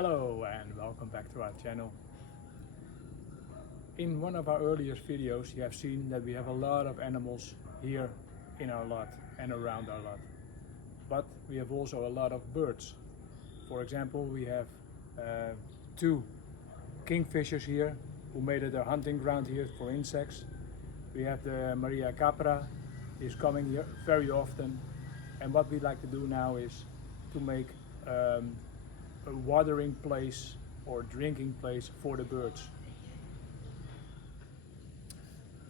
Hello and welcome back to our channel. In one of our earliest videos you have seen that we have a lot of animals here in our lot and around our lot. But we have also a lot of birds. For example, we have two kingfishers here who made it their hunting ground here for insects. We have the Maria Capra, is coming here very often, and what we like to do now is to make a watering place or drinking place for the birds.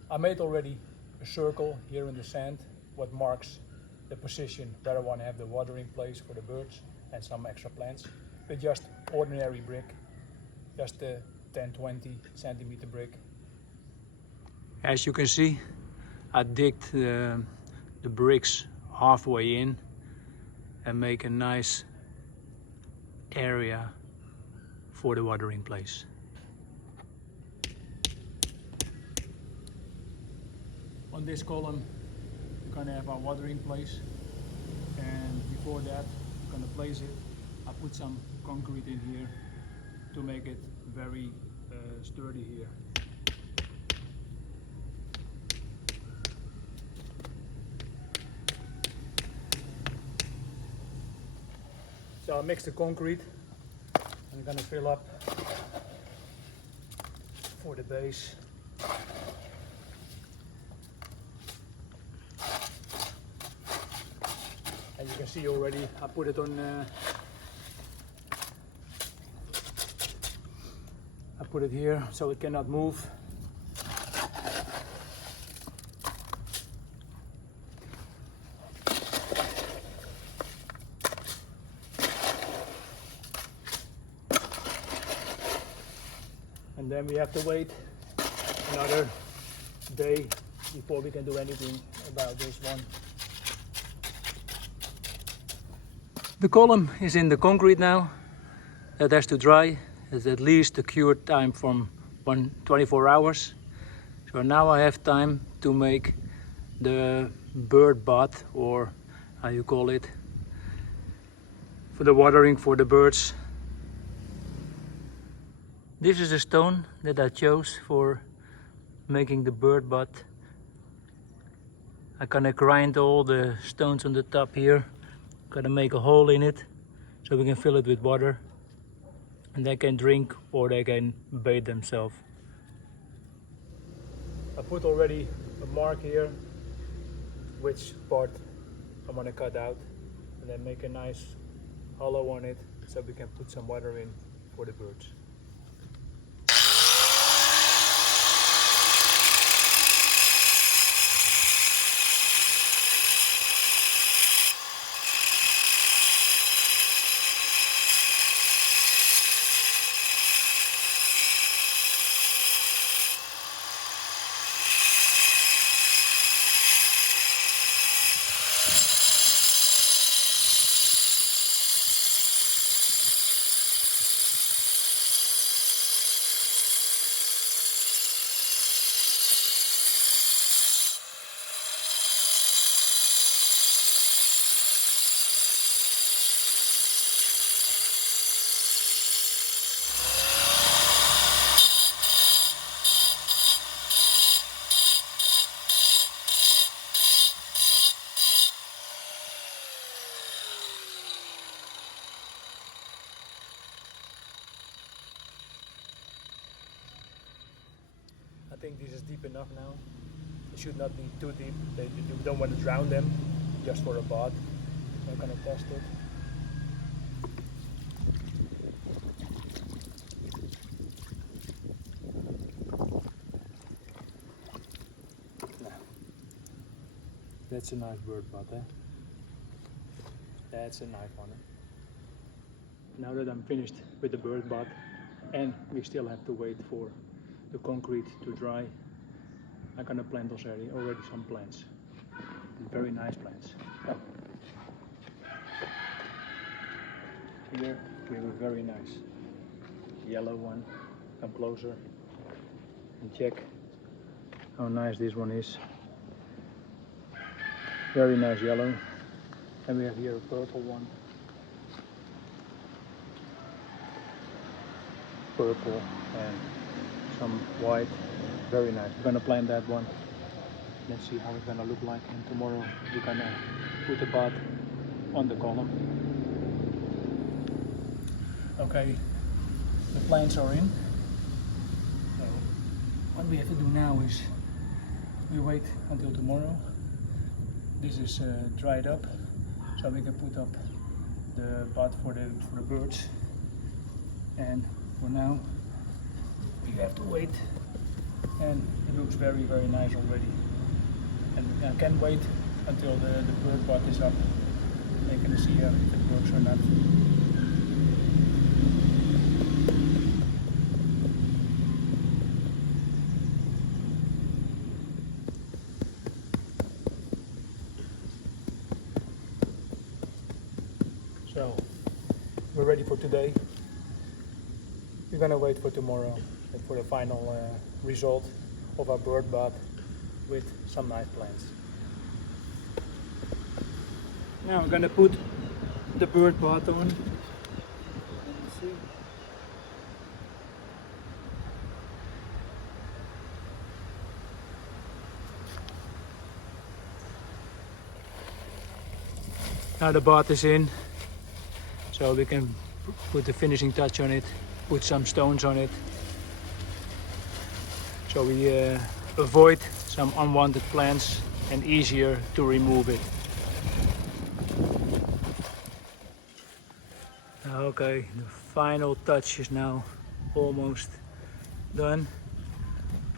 I made already a circle here in the sand what marks the position where I want to have the watering place for the birds and some extra plants with just ordinary brick, just a 10-20 centimeter brick. As you can see, I digged the bricks halfway in and make a nice area for the watering place. On this column we're going to have our watering place, and before that we're going to place it. I put some concrete in here to make it very sturdy here. So I'll mix the concrete. I'm gonna fill up for the base. As you can see already, I put it on. I put it here so it cannot move. And then we have to wait another day before we can do anything about this one. The column is in the concrete now. That has to dry. It's at least a cure time from 24 hours. So now I have time to make the bird bath, or how you call it, for the watering for the birds. This is a stone that I chose for making the bird bath. I'm gonna grind all the stones on the top here. Gonna make a hole in it so we can fill it with water, and they can drink or they can bathe themselves. I put already a mark here which part I want to cut out, and then make a nice hollow on it so we can put some water in for the birds. I think this is deep enough now. It should not be too deep. You don't want to drown them just for a bath. I'm gonna test it. Nah. That's a nice bird bath, eh? That's a nice one. Eh? Now that I'm finished with the bird bath, and we still have to wait for the concrete to dry, I'm gonna plant already some plants. Very nice plants. Here we have a very nice yellow one. Come closer and check how nice this one is. Very nice yellow. And we have here a purple one. purple and some white. Very nice. We're gonna plant that one. Let's see how it's gonna look like, and tomorrow we're gonna put the pot on the column. Okay, the plants are in. So what we have to do now is we wait until tomorrow. This is dried up, so we can put up the pot for the birds. And for now, we have to wait. And it looks very, very nice already. And I can't wait until the bird pot is up. They can see if it works or not. So we're ready for today. We're gonna wait for tomorrow for the final result of our bird bath with some nice plants. Now I'm gonna put the bird bath on. Let me see. Now the bath is in, so we can put the finishing touch on it, put some stones on it, so we avoid some unwanted plants and easier to remove it. Okay, the final touch is now almost done.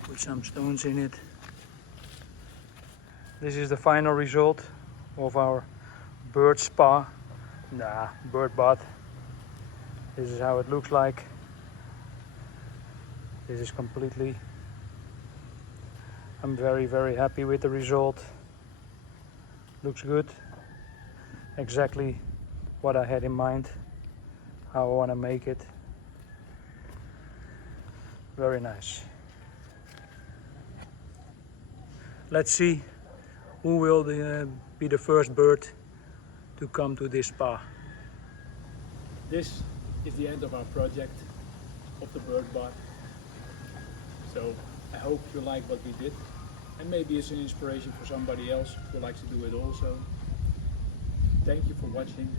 Put some stones in it. This is the final result of our bird spa. Bird bath. This is how it looks like. This is completely. I'm very, very happy with the result. Looks good. Exactly what I had in mind. How I want to make it. Very nice. Let's see who will be the first bird to come to this spa. This is the end of our project of the bird bath. So I hope you like what we did, and maybe it's an inspiration for somebody else who likes to do it also. Thank you for watching,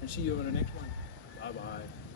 and see you on the next one. Bye bye.